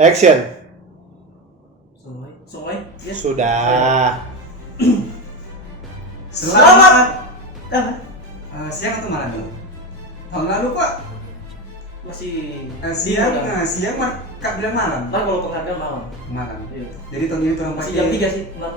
Action. Sungai. Ya. Sudah. Selamat. Siang atau malam dulu? Tahun lalu Pak Masih siang Kak bilang malam. Nah, kalau penghargaan malam. Malam. Iya. Jadi tahun ini orang Masih pakai jam 3 sih malam.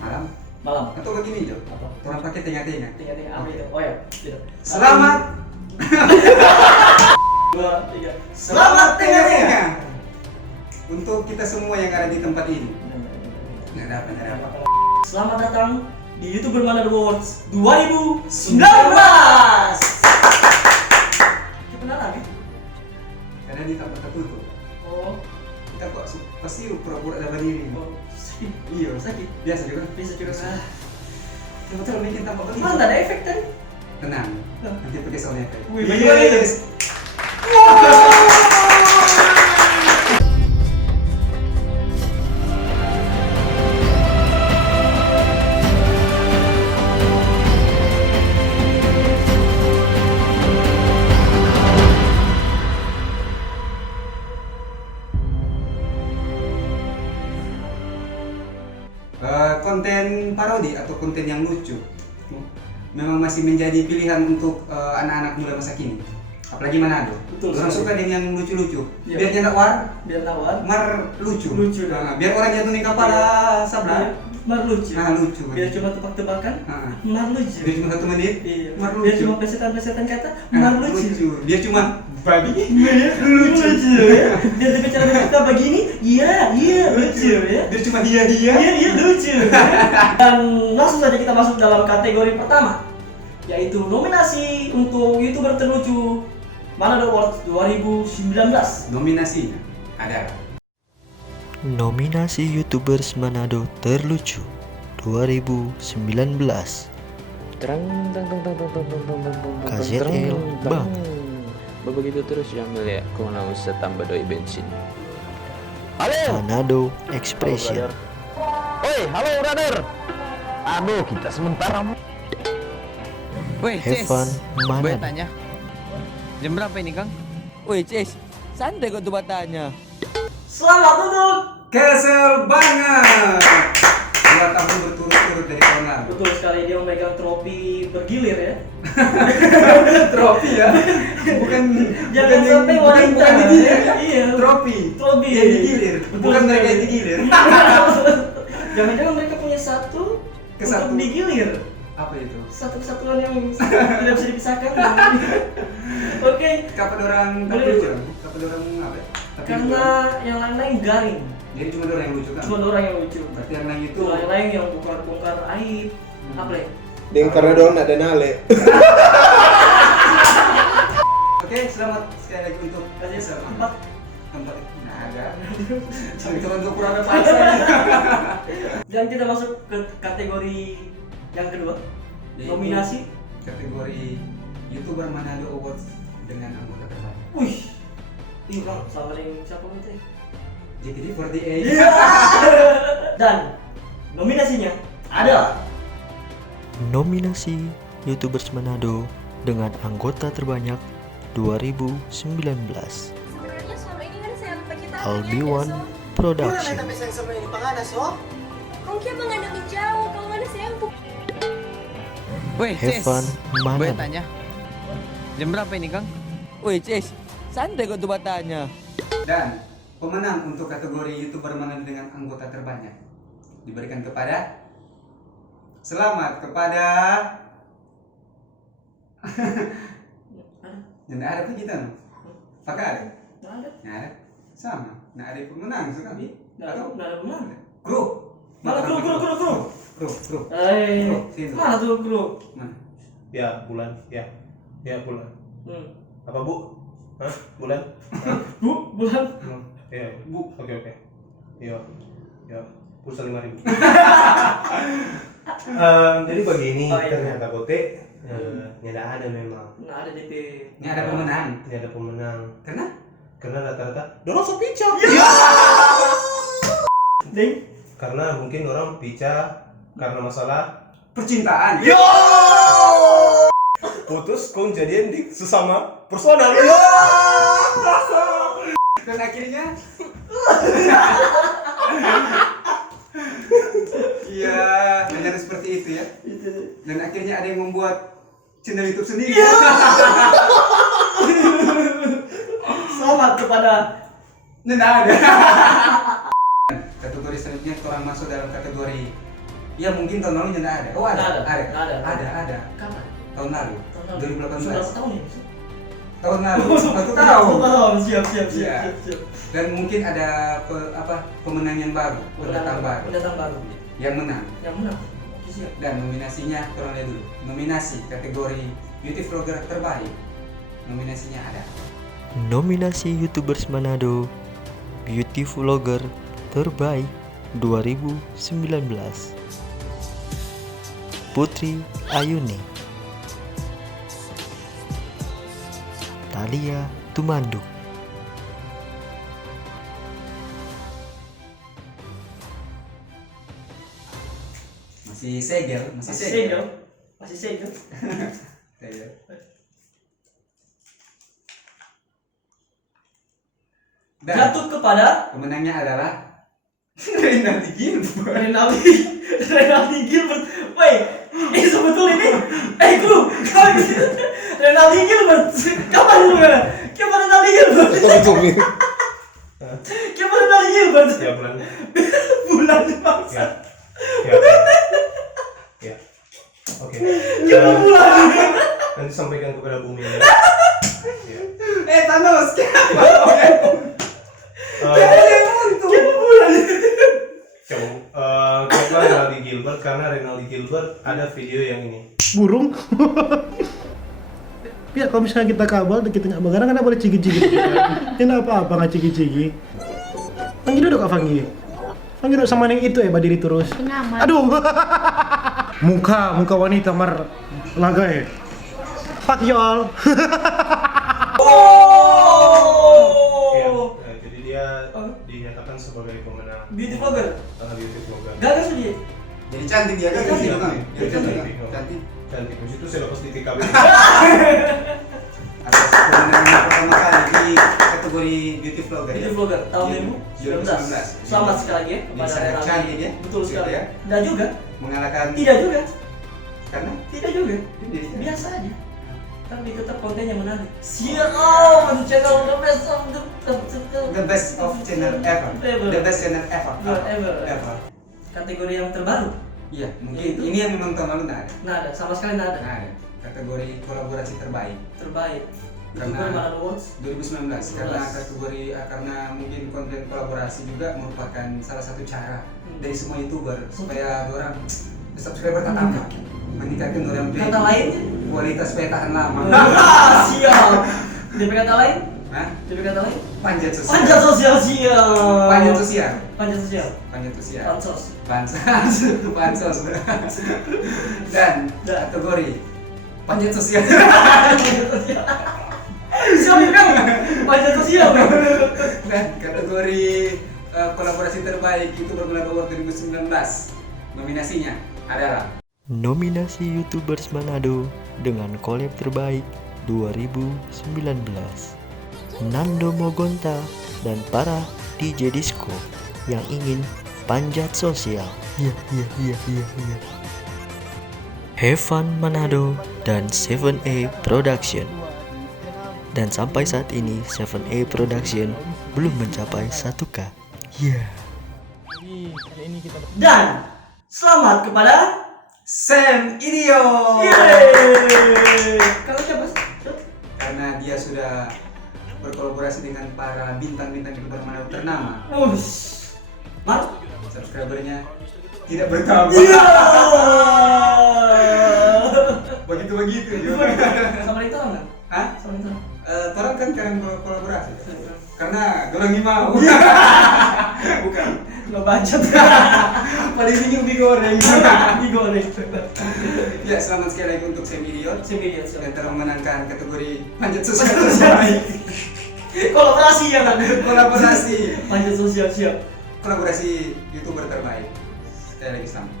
malam. Malam. Atau begini Jo? Apa? Orang pakai tengah-tengah. Tengah-tengah apa itu? Oh ya, gitu. Selamat. 2, 3. Selamat tengah-tengah. Untuk kita semua yang ada di tempat ini. Nggak ada apa. Selamat datang di YouTuber Manado Awards 2019. Benar lagi? Karena di tempat tertutup. Oh, Kita kok pasti pura-pura ada berdiri. sakit. Iya. Sakit. Biasa juga. Bisa juga. Kita terlalu bikin tampak begini. Mana ada efek tadi? Tenang. Nanti pakai sound effect. Wih, bagaimana itu? Yes. Konten parodi atau konten yang lucu memang masih menjadi pilihan untuk anak-anak muda masa kini, apalagi Manado. Betul Orang sekali. suka dengan yang lucu-lucu. Iya. Biar jangan war, Biar tawar. mar lucu. Lucu. Nah, biar orang jatuh di kepala sabla. Mar lucu. Nah, lucu. Biar cuma tebak-tebakan. Nah, Mar lucu. biar cuma 1 menit. Iya. Mar lucu. Biar cuma pesetan-pesetan kata. Nah, Mar lucu. Biar cuma babi. Lucu ya. Biar bicara dengan kita begini. Iya lucu ya. Biar cuma dia. Iya lucu. Dan langsung saja kita masuk dalam kategori pertama, yaitu nominasi untuk YouTuber terlucu Manado Awards 2019. Nominasinya ada Nominasi YouTubers Manado terlucu 2019. KZL Bang. Begitu terus ya Mel ya, kau nggak usah tambah doi bensin. Manado Expression. Oi, halo brother. Aduh, kita sementara. Woi, Heaven Gue Manado. tanya. Jam berapa ini, Kang? Woi, Ces. Santai kok tuh tanya. Selamat duduk. Kesel banget. 2 tahun berturut-turut dari tahun lalu. Betul sekali, dia memegang trofi bergilir ya. Trofi ya. Bukan Jangan sampai wanita. bukan digilir. Iya. Trofi. Trofi. Yang digilir. Betul Bukan mereka sekali. yang digilir. Jangan-jangan mereka punya satu Kesatu. untuk digilir. Apa itu? Satu kesatuan yang tidak bisa dipisahkan. Oke, Kapan orang Boleh. lucu? Kapan orang apa? Ya? Tapi karena yang lain-lain garing. jadi cuma orang yang lucu kan? Cuma orang yang lucu. Berarti yang lain itu Itu lain-lain yang bongkar-bongkar aib. Apa ya? Ding karena doang ada nale. Oke, selamat sekali lagi untuk Kasih selamat. 4. Tempat nah ada. Cuma untuk kurang paksa. Dan kita masuk ke kategori yang kedua. Yaitu Nominasi. kategori YouTuber Manado Awards dengan anggota terbanyak. Wih. Ini bang, sama dengan siapa nanti? JKT48. Dan nominasinya ada Nominasi YouTubers Manado dengan anggota terbanyak 2019. Sebenarnya selama ini kan saya lupa kita Albiwan Production. Kau kira mengandung jauh, kalau mana saya Woi, Ces. Heaven Gue Manado. tanya. Jam berapa ini, Kang? Woi, Ces. Santai kok tuh tanya. Dan pemenang untuk kategori YouTuber Manado dengan anggota terbanyak diberikan kepada selamat kepada yang ada apa kita? Pakai ada? Nggak ada. Nggak ada. Sama. Nggak ada pemenang sekarang. Nggak ada benar. Grup. Mana grup? Grup. Eh, Grup, sini. mana tuh grup? Mana? Ya, bulan. Ya, bulan. Hmm. Apa, Bu? Hah? Bulan? Bu, bulan. Iya, Bu. Oke. Iya. Pulsa 5.000. Jadi begini, Oh, iya. ternyata Bote tidak ada memang. Nggak ada DP. Ini ada pemenang. Tidak ada pemenang. Karena Rata-rata dorong so pica. Ding. Karena mungkin orang pica karena masalah percintaan. putus kong jadian di sesama personal. Dan akhirnya iya, hanya seperti itu ya. Dan akhirnya ada yang membuat channel YouTube sendiri. Selamat kepada Nggak ada. Kategori selanjutnya orang masuk dalam kategori ya mungkin tahun lalu nggak ada. Oh ada. Ada. kapan? Tahun lalu. Tahun lalu. 2018. Sudah tahun ya? Tahun lalu. Satu Tahun. tahun. Siap. Iya. Dan mungkin ada pemenang yang baru, pendatang baru Pendatang baru. yang menang. Yang menang. Siap. Dan nominasinya tolong lihat dulu. Nominasi kategori beauty vlogger terbaik. Nominasinya ada. Nominasi YouTubers Manado Beauty Vlogger Terbaik 2019 Putri Ayuni, Thalia Tumanduk, Masih segel. Masih segel. Segel. Dan Jatuh kepada pemenangnya adalah Renaldi Gilbert. Renaldi Gilbert. Woi, sebetulnya ini guru, Renaldi Gilbert. Kapan lu? Kapan Renaldi Gilbert? Kapan Renaldi Gilbert? Setiap bulan. Bulan bangsa. Ya. Ya. Oke. Kapan bulan? Nanti sampaikan kepada Bumi ya. Ya. Thanos. Kenapa Renaldi Gilbert? Karena Renaldi Gilbert ada video yang ini. Burung. Ya kalau misalnya kita kabel dan kita nggak begadang kan boleh cigi-cigi. Ini apa-apa nggak cigi-cigi. Panggil duduk Kak Fanggi. Panggil duduk sama yang itu ya berdiri terus. Aduh. muka wanita mar lagai. Fuck you all. Ya, jadi dia dinyatakan sebagai pemenang Beauty vlogger. beauty vlogger. Gagal sih dia. Jadi cantik dia kan? Cantik. Cantik. Cantik. Di situ saya lepas di TKB. Atas kemenangan pertama kali di kategori beauty vlogger. Beauty vlogger tahun 2019. 2019. Selamat sekali lagi ya kepada Sangat Renaldi. cantik ya. Betul sekali. Ya. Tidak juga. Mengalahkan. Tidak juga. Karena Tidak juga. ini Biasa aja. Tapi tetap kontennya menarik. Siap, channel the best of the best of channel ever. The best channel ever. ever. Kategori yang terbaru. Iya, mungkin Itu. ini yang memang tahun lalu nggak ada. Nah, ada sama sekali nggak ada. Nah, ada. Kategori kolaborasi terbaik Terbaik. Karena- YouTuber Manado Awards. 2019 karena kategori karena mungkin konten kolaborasi juga merupakan salah satu cara dari semua YouTuber supaya orang subscriber tak tambah, meningkatkan orang Kata lain? kualitas supaya tahan lama. Siap. DP kata lain? Hah? DP kata lain? Panjat sosial. Panjat sosial siap. Panjat sosial. Panjat sosial. Panjat sosial. Pansos. Bansos. Dan kategori panjat sosial. Panjat sosial. Siap kan? Panjat sosial. Dan kategori kolaborasi terbaik itu Manado Award 2019. Nominasinya adalah Nominasi YouTubers Manado dengan collab terbaik 2019 Nando Mogonta dan para DJ disco yang ingin panjat sosial. Iya. Heaven Manado dan 7A Production. Dan sampai saat ini 7A Production belum mencapai 1K. Yeah. Dan selamat kepada Sam Idiot. Yeay. Kalau siapa sih? Karena dia sudah berkolaborasi dengan para bintang-bintang YouTuber Manado ternama. Mar? Subscribernya tidak bertambah. Iya. Begitu ya. Sama itu orang kan? Hah? Sama itu. Orang kan kalian kolaborasi. Karena dorang ini mau. Bukan. Nggak budget. Paling tinggi ubi goreng. Digoreng. Ya, selamat sekali lagi untuk Sam Idiot Semilion. yang telah memenangkan kategori panjat sosial terbaik. Kolaborasi ya kan? Kolaborasi. Panjat sosial siap. Kolaborasi YouTuber terbaik. Sekali lagi selamat.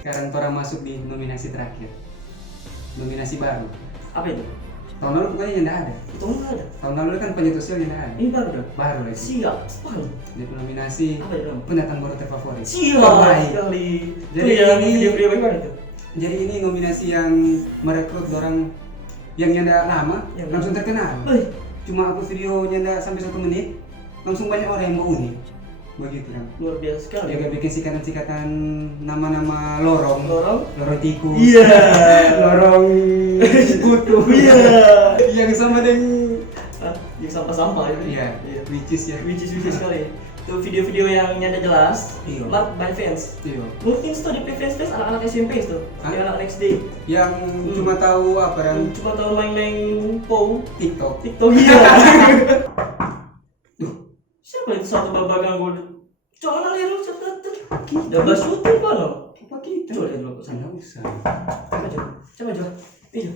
Sekarang orang masuk di nominasi terakhir. Nominasi baru. Apa itu? Tahun lalu pokoknya yang ada. Itu mana ada? Tahun lalu kan penyetor sosial yang ada. Ini baru dah. Baru lagi. Siap. Apaan? Di nominasi Apa itu? pendatang baru terfavorit. Siap Terbaik. sekali. Jadi Itu yang ini- video-video bagaimana itu? Jadi ini nominasi yang merekrut orang yang nyanda lama Yang langsung lama. terkenal. Wih, Cuma aku video nyanda sampai 1 menit langsung banyak orang yang mau unik. Begitu kan. luar biasa sekali. Jaga bikin sikatan-sikatan nama-nama lorong. Lorong? Lorong tikus. Iya. Lorong sekutu. Iya. Yang sama dengan Hah? Yang sampah-sampah itu. iya, which is ya. Which is sekali. Itu video-video yang nyanda jelas. Iya. Mark by fans. Iya. Mungkin itu di fans anak-anak SMP itu. Hah? Di anak next day. Yang cuma tahu apa dan Yang cuma tahu main-main POW, TikTok. TikTok iya. Siapa itu satu babak ganggu? Coba lihat dulu cerita udah belas syuting kan lo? Apa kita? Coba lihat dulu sana. Nggak usah. Coba. Iya.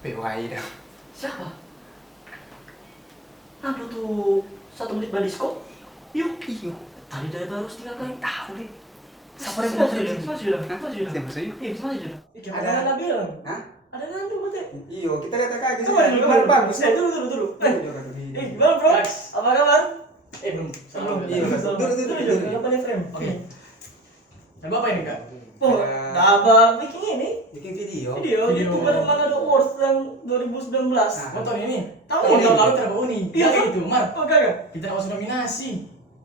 PWI dah. Siapa? Apa tuh 1 menit badisko? Yuk. Tadi dari baru setengah kali tahu deh. Siapa yang Masih mau sudah. Siapa sih? Iya, masih sudah. Ada- Ada bilang. Hah? Ada nanti mati. Iyo, kita lihat kaki Coba dulu, Baru bagus. Tunggu. Gimana bro? Apa kabar? Belum. Belum. Iya, dulu. Apa nih frame? Oke. Nah, Bapak ini, Kak? Oh, Ada- abang bikin ini Bikin video. video YouTuber Manado Awards yang 2019. Ah. Nonton ini. Tahu Tahun ini? lalu terlalu unik. Iya, Kayak kan? gitu, Mar. Oh kagak? Kita nggak masuk nominasi.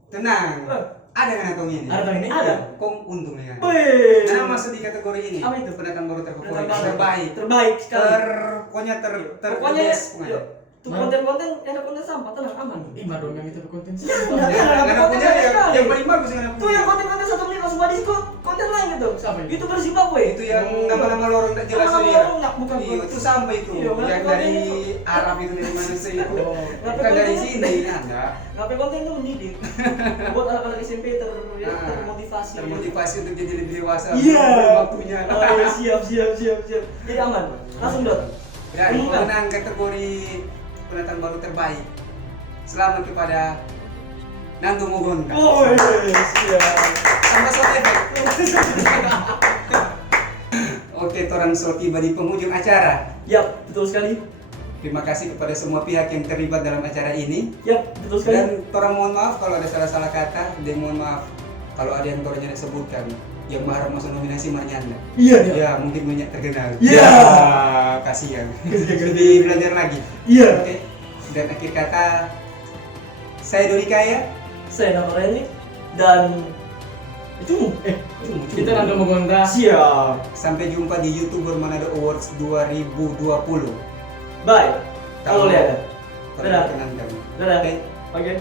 Tenang. Eh. Ada kan atau ini? Ada tahun ini? Ada. Kong untung ya. Wih. Nah, masuk di kategori ini. Apa itu? Pendatang baru terfavorit. Pendatang baru. Terbaik. Terbaik sekali. Pokoknya Pokoknya best, yuk. pokoknya. Tuh konten-konten yang ada konten sampah tenang aman. Ih, Mar dong yang itu berkonten. Iya, Nggak ada punya yang paling bagus yang ada Tuh yang konten-konten 1 menit langsung badis kok konten lain gitu. Siapa itu? Itu versi Zimbabwe. itu yang nama-nama lorong tak jelas Nama-nama itu ya. lorong, nak, bukan. Iya, itu sampai itu. Iya, yang berarti dari konten Arab itu dari mana sih itu. Oh. Bukan dari sini ada. Ngapain konten itu mendidik. Buat anak-anak SMP termotivasi. Termotivasi untuk jadi lebih dewasa. Iya. Belum waktunya. Oh, iya, siap. Jadi aman. Langsung dot. Dan Umumkan. menang kategori pendatang baru terbaik. Selamat kepada Nando Mogonda. Oh, siap. Tambah sound efek. Oke, orang so tiba di penghujung acara. Yap, betul sekali. Terima kasih kepada semua pihak yang terlibat dalam acara ini. Yap, betul sekali. Dan orang mohon maaf kalau ada salah-salah kata, dan mohon maaf kalau ada yang tornya disebutkan. Yang berharap masuk nominasi Marnyanda. Iya. Ya, mungkin banyak terkenal. Iya. Ya, kasihan. Lebih belajar lagi. Iya. Oke. Dan akhir kata, saya Dodi Kaya. Saya nama Reni dan itu Kita Nando Mogonda. siap. Sampai jumpa di YouTuber Manado Awards 2020. Bye. Kalau lihat. Perkenankan. Dadah. Oke. Oke.